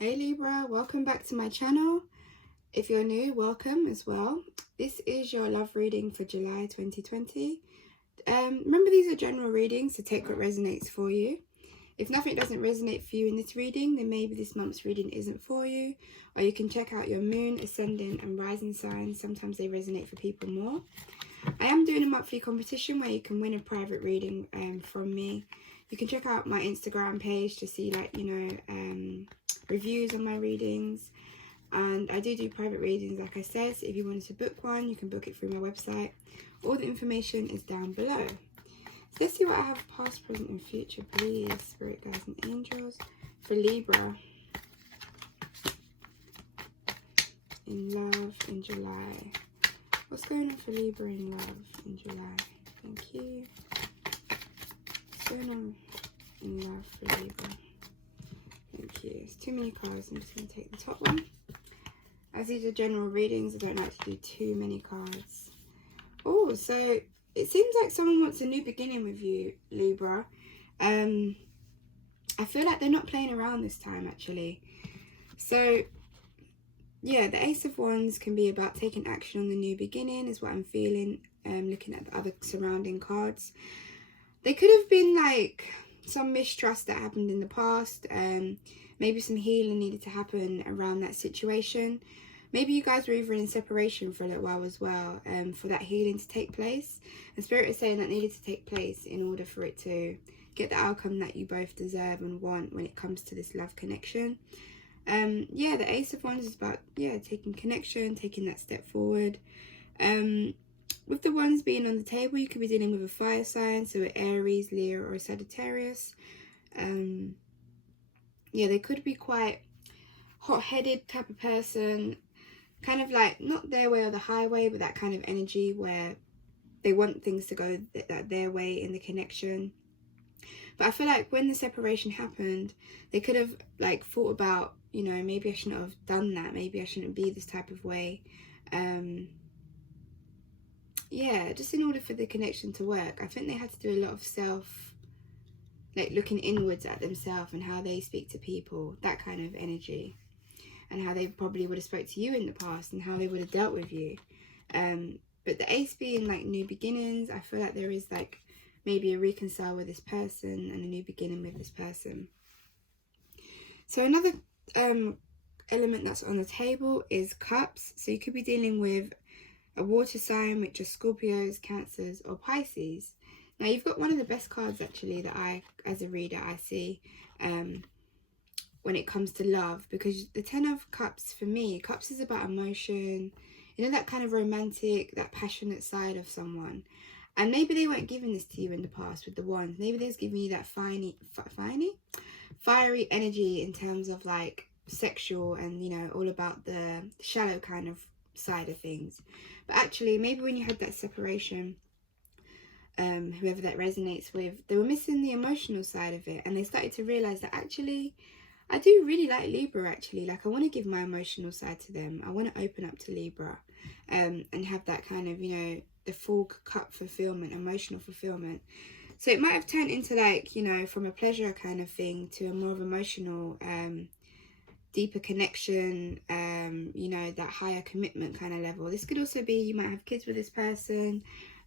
Hey Libra, welcome back to my channel. If you're new, welcome as well. This is your love reading for July 2020. Remember, these are general readings, so take what resonates for you. If nothing doesn't resonate for you in this reading, then maybe this month's reading isn't for you. Or you can check out your moon, ascendant and rising signs. Sometimes they resonate for people more. I am doing a monthly competition where you can win a private reading from me. You can check out my Instagram page to see, reviews on my readings. And I do private readings, like I said. So if you wanted to book one, you can book it through my website. All the information is down below. So let's see what I have past, present and future, please, spirit guides and angels, for Libra in love in July. What's going on for Libra in love in July? Thank you. What's going on in love for Libra? Thank you. It's too many cards. I'm just going to take the top one. As these are general readings, I don't like to do too many cards. Oh, so it seems like someone wants a new beginning with you, Libra. I feel like they're not playing around this time, actually. So, yeah, the Ace of Wands can be about taking action on the new beginning, is what I'm feeling, looking at the other surrounding cards. They could have been like some mistrust that happened in the past. Maybe some healing needed to happen around that situation. Maybe you guys were even in separation for a little while as well, for that healing to take place. And Spirit is saying that needed to take place in order for it to get the outcome that you both deserve and want when it comes to this love connection. Yeah, the Ace of Wands is about, taking connection, taking that step forward. With the ones being on the table, you could be dealing with a fire sign, so an Aries, Leo or a Sagittarius. Yeah, they could be quite hot-headed type of person, kind of like not their way or the highway, but that kind of energy where they want things to go their way in the connection. But I feel like when the separation happened, they could have like thought about, maybe I shouldn't have done that, maybe I shouldn't be this type of way. Yeah, just in order for the connection to work. I think they had to do a lot of looking inwards at themselves and how they speak to people, that kind of energy, and how they probably would have spoke to you in the past and how they would have dealt with you. But the Ace being like new beginnings, I feel like there is like maybe a reconcile with this person and a new beginning with this person. So another element that's on the table is Cups. So you could be dealing with a water sign, which are Scorpios, Cancers or Pisces. Now you've got one of the best cards actually that I, as a reader, I see when it comes to love, because the Ten of Cups, for me, Cups is about emotion, that kind of romantic, that passionate side of someone. And maybe they weren't giving this to you in the past with the Wands. Maybe they're giving you that fiery energy in terms of like sexual and all about the shallow kind of side of things. But actually, maybe when you had that separation, whoever that resonates with, they were missing the emotional side of it, and they started to realize that actually I do really like Libra. Actually, like, I want to give my emotional side to them. I want to open up to Libra, and have that kind of the full cup fulfillment, emotional fulfillment. So it might have turned into like from a pleasure kind of thing to a more of emotional, deeper connection, that higher commitment kind of level. This could also be you might have kids with this person.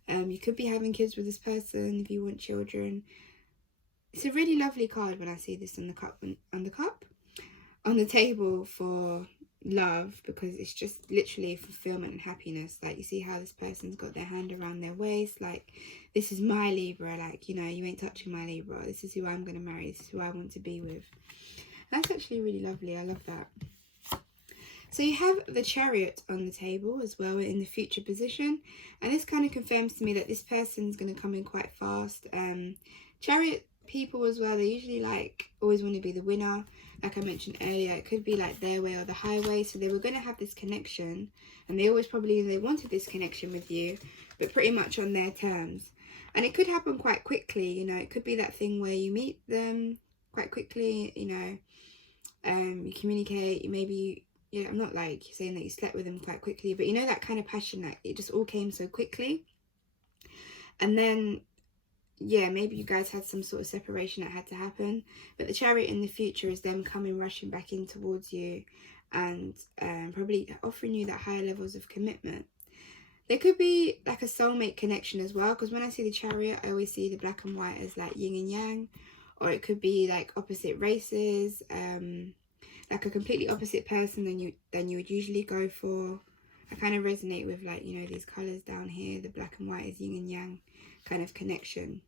You could be having kids with this person if you want children. It's a really lovely card when I see this on the table for love, because it's just literally fulfillment and happiness. Like, you see how this person's got their hand around their waist, like, this is my Libra, like, you ain't touching my Libra. This is who I'm going to marry. This is who I want to be with. That's actually really lovely. I love that. So you have the Chariot on the table as well in the future position. And this kind of confirms to me that this person's going to come in quite fast. Chariot people as well, they usually always want to be the winner. Like I mentioned earlier, it could be like their way or the highway. So they were going to have this connection. And they wanted this connection with you, but pretty much on their terms. And it could happen quite quickly. It could be that thing where you meet them quite quickly, you communicate, I'm not like saying that you slept with them quite quickly, but that kind of passion, that it just all came so quickly. And then yeah, maybe you guys had some sort of separation that had to happen, but the Chariot in the future is them coming rushing back in towards you, and probably offering you that higher levels of commitment. There could be like a soulmate connection as well, because when I see the Chariot, I always see the black and white as like yin and yang, or it could be like opposite races, like a completely opposite person than you would usually go for. I kind of resonate with, like, you know, these colors down here. The black and white is yin and yang kind of connection.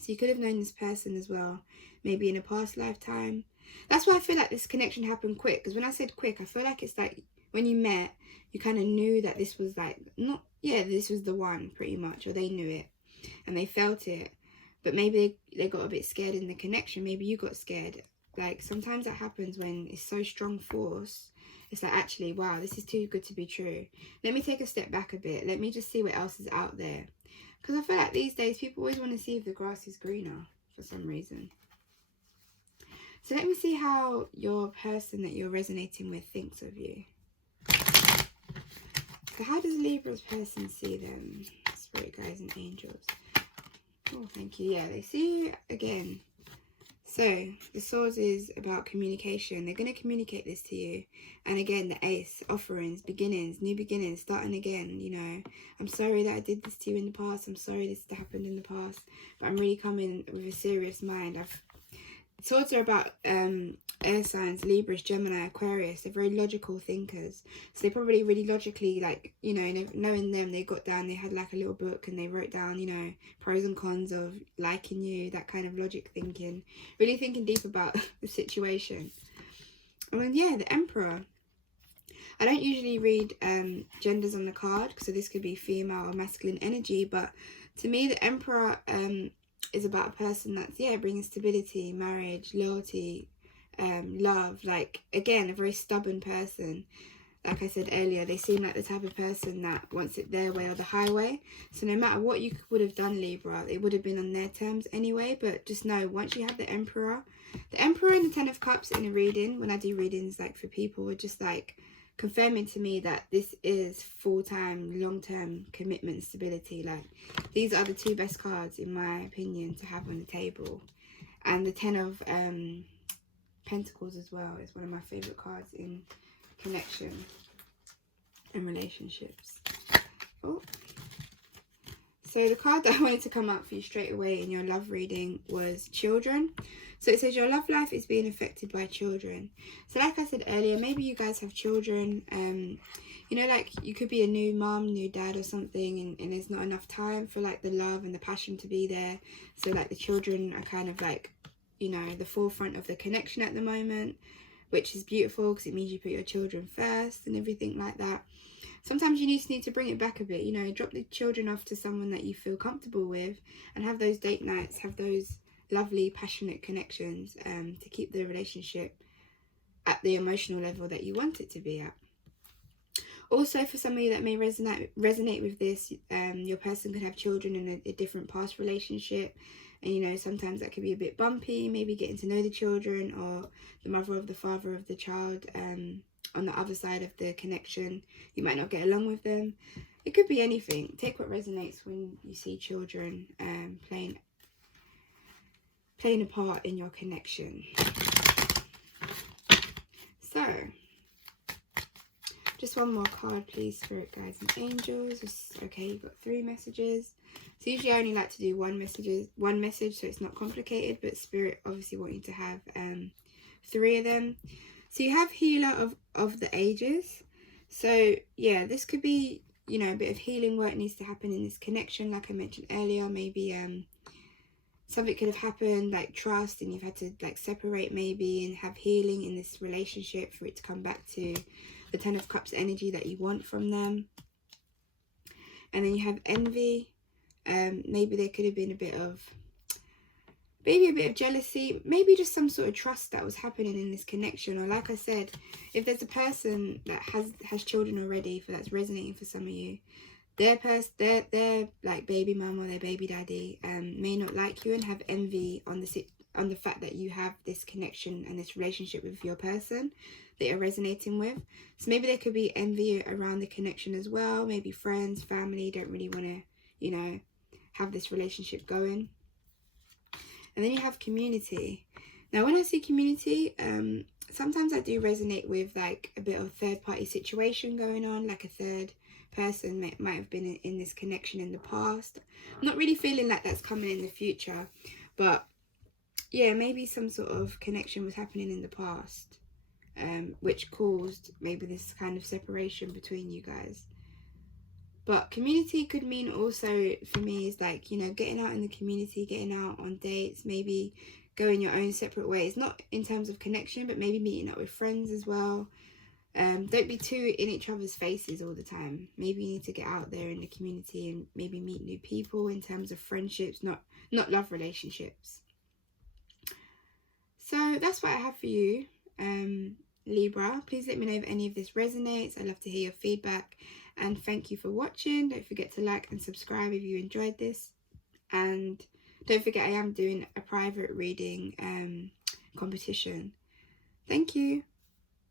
So you could have known this person as well, maybe in a past lifetime. That's why I feel like this connection happened quick, because when I said quick, I feel like it's like when you met, you kind of knew that this was like, not, yeah, this was the one pretty much, or they knew it and they felt it, but maybe they got a bit scared in the connection. Maybe you got scared. Like, sometimes that happens when it's so strong force. It's like, actually, wow, this is too good to be true. Let me take a step back a bit. Let me just see what else is out there. Because I feel like these days people always want to see if the grass is greener for some reason. So let me see how your person that you're resonating with thinks of you. So how does Libra's person see them? Spirit guides and angels. Oh, thank you. Yeah, they see you again. So the Swords is about communication. They're going to communicate this to you. And again, the Ace, offerings, beginnings, new beginnings, starting again. You know, I'm sorry that I did this to you in the past. I'm sorry this happened in the past. But I'm really coming with a serious mind. Swords are about air signs, Libras, Gemini, Aquarius. They're very logical thinkers. So they probably really logically, like, you know, knowing them, they got down, they had like a little book and they wrote down, you know, pros and cons of liking you, that kind of logic thinking. Really thinking deep about the situation. And then, yeah, the Emperor. I don't usually read genders on the card, so this could be female or masculine energy, but to me, the Emperor is about a person that's, yeah, bringing stability, marriage, loyalty, love. Like, again, a very stubborn person. Like I said earlier, they seem like the type of person that wants it their way or the highway. So no matter what you would have done, Libra, it would have been on their terms anyway. But just know, once you have the Emperor and the Ten of Cups in a reading, when I do readings like for people, are just like confirming to me that this is full-time, long-term commitment, stability. Like, these are the two best cards, in my opinion, to have on the table. And the Ten of Pentacles as well is one of my favorite cards in connection and relationships. Oh, so the card that I wanted to come out for you straight away in your love reading was children. So it says your love life is being affected by children. So like I said earlier, maybe you guys have children. You know, like, you could be a new mum, new dad or something, and there's not enough time for like the love and the passion to be there. So like the children are kind of like, you know, the forefront of the connection at the moment, which is beautiful because it means you put your children first and everything like that. Sometimes you just need to bring it back a bit, you know, drop the children off to someone that you feel comfortable with and have those date nights, have those lovely, passionate connections to keep the relationship at the emotional level that you want it to be at. Also, for some of you that may resonate with this, your person could have children in a different past relationship. And, you know, sometimes that could be a bit bumpy, maybe getting to know the children or the mother or the father of the child on the other side of the connection. You might not get along with them. It could be anything. Take what resonates when you see children playing a part in your connection. So, just one more card, please, Spirit Guides and Angels. Okay, you've got 3 messages. So usually I only like to do one message, so it's not complicated, but Spirit obviously want you to have 3 of them. So you have Healer of the Ages. So yeah, this could be, you know, a bit of healing work needs to happen in this connection, like I mentioned earlier. Maybe something could have happened, like trust, and you've had to like separate maybe and have healing in this relationship for it to come back to the Ten of Cups energy that you want from them. And then you have envy. Maybe there could have been a bit of jealousy, maybe just some sort of trust that was happening in this connection. Or like I said, if there's a person that has children already, for that's resonating for some of you, their like baby mum or their baby daddy may not like you and have envy on the fact that you have this connection and this relationship with your person that you're resonating with. So maybe there could be envy around the connection as well. Maybe friends, family don't really want to, you know, have this relationship going. And then you have community. Now, when I see community, sometimes I do resonate with like a bit of third-party situation going on, like a third person might have been in this connection in the past. I'm not really feeling like that's coming in the future, but yeah, maybe some sort of connection was happening in the past, which caused maybe this kind of separation between you guys. But community could mean also for me is like, you know, getting out in the community, getting out on dates, maybe going your own separate ways, not in terms of connection, but maybe meeting up with friends as well. Don't be too in each other's faces all the time. Maybe you need to get out there in the community and maybe meet new people in terms of friendships, not love relationships. So that's what I have for you, Libra. Please let me know if any of this resonates. I'd love to hear your feedback. And thank you for watching. Don't forget to like and subscribe if you enjoyed this. And don't forget I am doing a private reading competition. Thank you.